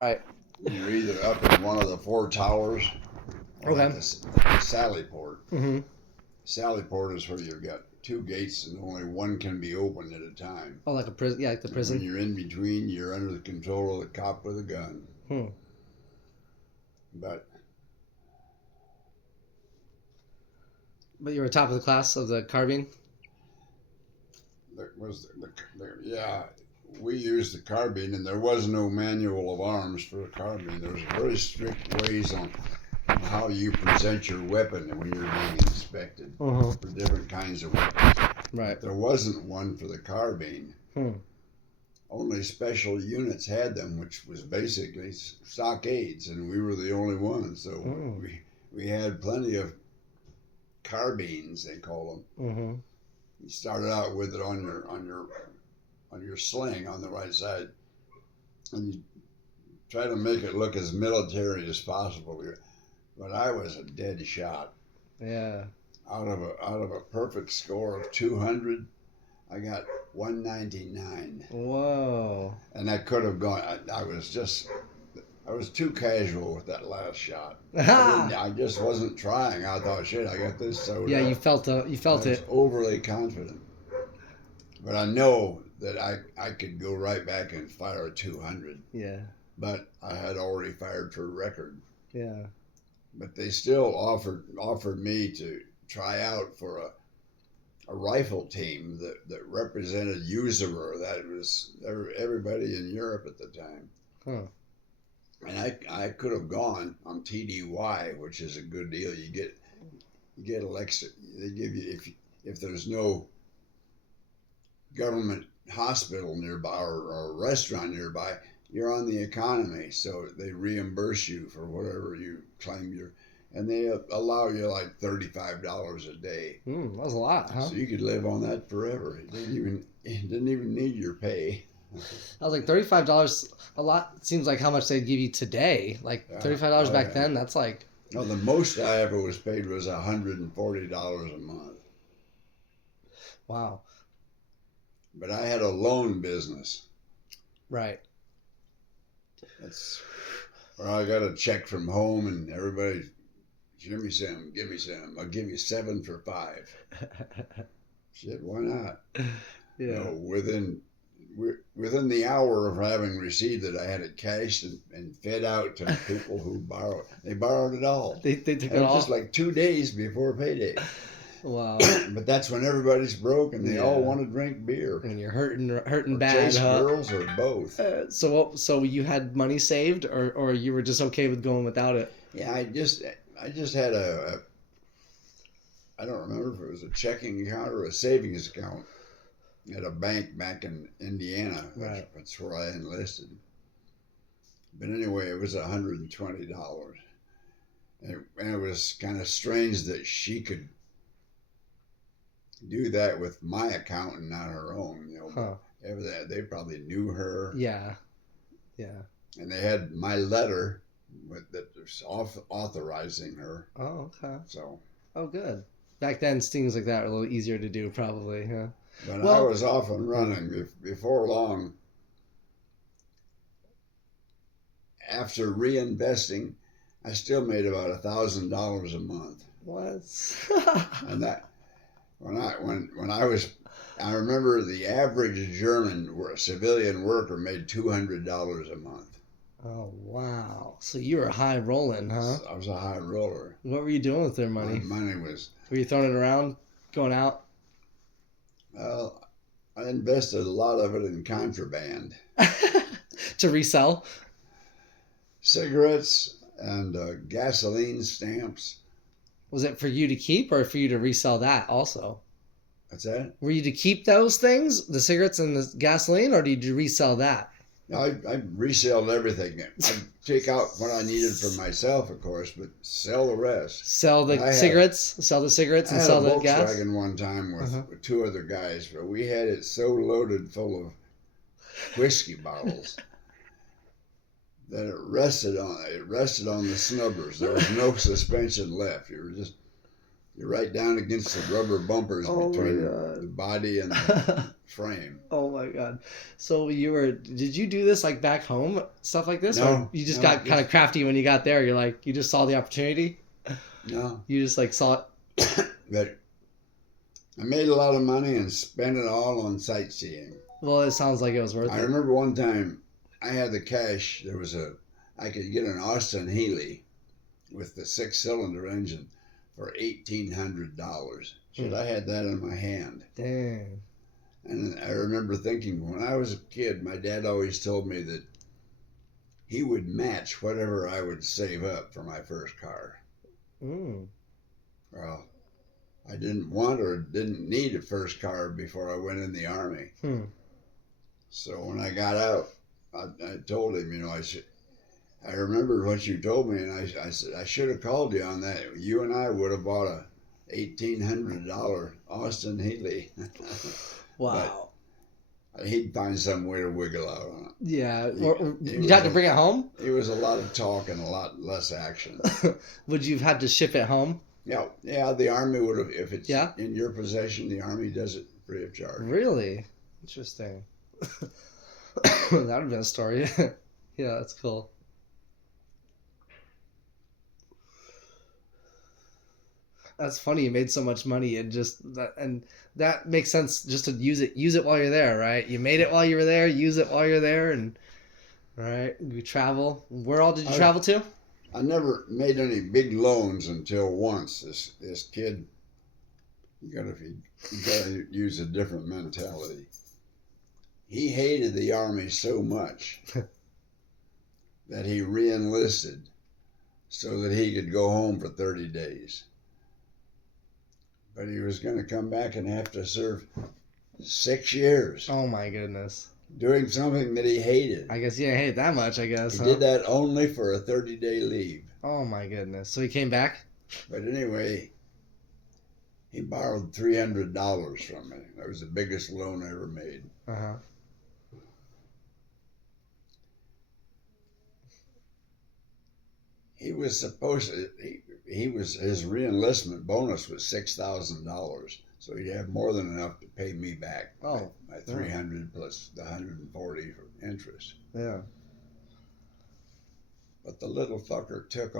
Right. You're either up in one of the four towers or Okay. at the Sally port. Mm-hmm. Sally port is where you've got two gates and only one can be opened at a time. Oh, like a prison. Yeah, like the And when prison. you're in between, you're under the control of the cop with a gun. Hmm. But But you were top of the class of the carbine. there was yeah, we used the carbine, and there was no manual of arms for the carbine. There was very strict ways on how you present your weapon when you're being inspected Uh-huh. for different kinds of weapons. Right. There wasn't one for the carbine. Hmm. Only special units had them, which was basically stockades, and we were the only ones. So Mm. we had plenty of carbines, they call them. Mm-hmm. You started out with it on your sling on the right side, and you try to make it look as military as possible. But I was a dead shot. Yeah. Out of a perfect score of 200, I got 199. Whoa. And I could have gone. I was too casual with that last shot. Ha! I just wasn't trying. I thought, shit, I got this sewed Yeah, up. you felt I was it. overly confident. But I know that I could go right back and fire a 200. Yeah. But I had already fired for record. Yeah. But they still offered me to try out for a rifle team that represented usurer. That was everybody in Europe at the time. Huh. And I could have gone on TDY, which is a good deal. You get elected. They give you if there's no government hospital nearby or restaurant nearby, you're on the economy, so they reimburse you for whatever you claim you're, and they allow you like $35 a day. That was a lot, huh? So you could live on that forever. It didn't even need your pay. I was like $35. A lot seems like how much they'd give you today. Like $35 back then. That's like. No, the most I ever was paid was $140 a month. Wow. But I had a loan business. Right. That's where I got a check from home, and everybody, give me some. I'll give you 7 for 5. Shit, why not? Yeah. You know, within the hour of having received it, I had it cashed and fed out to people who borrowed. They borrowed it all. They took it was all. just like 2 days before payday. Wow. But that's when everybody's broke and they all want to drink beer. And you're hurting or bad, chase huh? girls or both. So you had money saved, or you were just okay with going without it? Yeah, I just had I don't remember if it was a checking account or a savings account at a bank back in Indiana. Right. That's where I enlisted. But anyway, it was $120. And it was kind of strange that she could do that with my account and not her own. You know, Huh. They probably knew her. Yeah. Yeah. And they had my letter that was authorizing her. Oh, okay. So. Oh, good. Back then, things like that were a little easier to do, probably. Huh? But I was off and running before long. After reinvesting, I still made about $1,000 a month. What? And that when I remember the average German civilian worker made $200 a month. Oh, wow. So you were high rolling, huh? I was a high roller. What were you doing with their money? My money was. Were you throwing it around, going out? Well, I invested a lot of it in contraband. To resell? Cigarettes and gasoline stamps. Was it for you to keep or for you to resell that also? What's that? Were you to keep those things, the cigarettes and the gasoline, or did you resell that? I reselled everything. I'd take out what I needed for myself, of course, but sell the rest. Sell the cigarettes and sell the gas? I had a Volkswagen one time with 2 other guys, but we had it so loaded full of whiskey bottles that it rested on the snubbers. There was no suspension left. You You're right down against the rubber bumpers between the body and the frame. Oh my God. So did you do this like back home, stuff like this? No. Or you just got kind of crafty when you got there? You're like, you just saw the opportunity? No. You just like saw it? But I made a lot of money and spent it all on sightseeing. Well, it sounds like it was worth I it. remember one time I had the cash. I could get an Austin Healey with the 6-cylinder engine for $1,800. So I had that in my hand. Damn. And I remember thinking, when I was a kid, my dad always told me that he would match whatever I would save up for my first car. Mm. Well, I didn't want or didn't need a first car before I went in the Army. So when I got out, I told him, I remembered what you told me, and I said, I should have called you on that. You and I would have bought a $1,800 Austin Healey. Wow. But he'd find some way to wiggle out on it. Yeah. You had to bring it home? It was a lot of talk and a lot less action. Would you have had to ship it home? Yeah, the Army would have, if it's in your possession, the Army does it free of charge. Really? Interesting. That would have been a story. Yeah, that's cool. That's funny. You made so much money and that makes sense. Just to use it while you're there, right? You made it while you were there. Use it while you're there, and right. You travel. Where all did you travel to? I never made any big loans until once. This kid, you gotta use a different mentality. He hated the Army so much that he re-enlisted so that he could go home for 30 days. But he was going to come back and have to serve 6 years. Oh my goodness. Doing something that he hated. I guess you didn't hate it that much, I guess. He did that only for a 30-day leave. Oh my goodness. So he came back? But anyway, he borrowed $300 from me. That was the biggest loan I ever made. Uh-huh. He was supposed to, his re-enlistment bonus was $6,000. So he'd have more than enough to pay me back. My 300 plus the 140 for interest. Yeah. But the little fucker took off.